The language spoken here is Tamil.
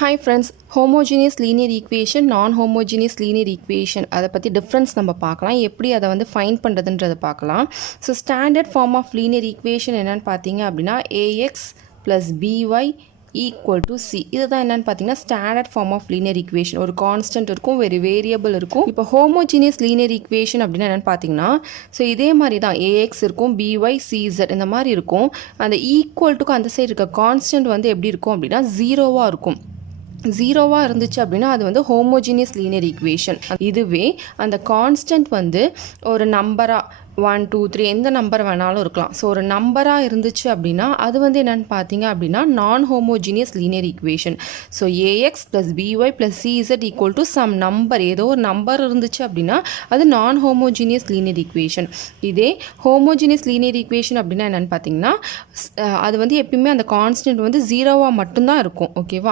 Hi friends, homogeneous linear equation, non-homogeneous linear equation அதை பற்றி டிஃப்ரென்ஸ் நம்ம பார்க்கலாம், எப்படி அதை வந்து ஃபைண்ட் பண்ணுறதுன்றதை பார்க்கலாம். So standard form of linear equation என்னென்னு பார்த்தீங்க அப்படின்னா ax plus by equal to C. இதுதான் என்னென்னு பார்த்தீங்கன்னா standard form of linear equation. ஒரு கான்ஸ்டன்ட் இருக்கும், ஒரு வேரியபிள் இருக்கும். இப்போ ஹோமோஜீனியஸ் லீனியர் ஈக்குவேஷன் அப்படின்னா என்னென்னு பார்த்தீங்கன்னா, ஸோ இதே மாதிரி தான் ax இருக்கும், by cz இந்த மாதிரி இருக்கும். அந்த ஈக்குவல் டுக்கு அந்த சைடு இருக்க கான்ஸ்டன்ட் வந்து எப்படி இருக்கும் அப்படின்னா ஜீரோவாக இருக்கும். ஜீரோவாக இருந்துச்சு அப்படின்னா அது வந்து ஹோமோஜீனியஸ் லீனியர் ஈக்குவேஷன். இதுவே அந்த கான்ஸ்டன்ட் வந்து ஒரு நம்பராக 1 2 3 எந்த நம்பர் வேணாலும் இருக்கலாம். ஸோ ஒரு நம்பராக இருந்துச்சு அப்படின்னா அது வந்து என்னென்னு பார்த்தீங்க அப்படின்னா non homogeneous linear equation. So A X plus B Y plus C Z equal to some number, ஏதோ ஒரு நம்பர் இருந்துச்சு அப்படின்னா அது நான் ஹோமோஜீனியஸ் லீனியர் ஈக்குவேஷன். இதே ஹோமோஜீனியஸ் லீனியர் ஈக்குவேஷன் அப்படின்னா என்னென்னு பார்த்தீங்கன்னா அது வந்து எப்பயுமே அந்த கான்ஸ்டன்ட் வந்து ஜீரோவாக மட்டும்தான் இருக்கும். ஓகேவா?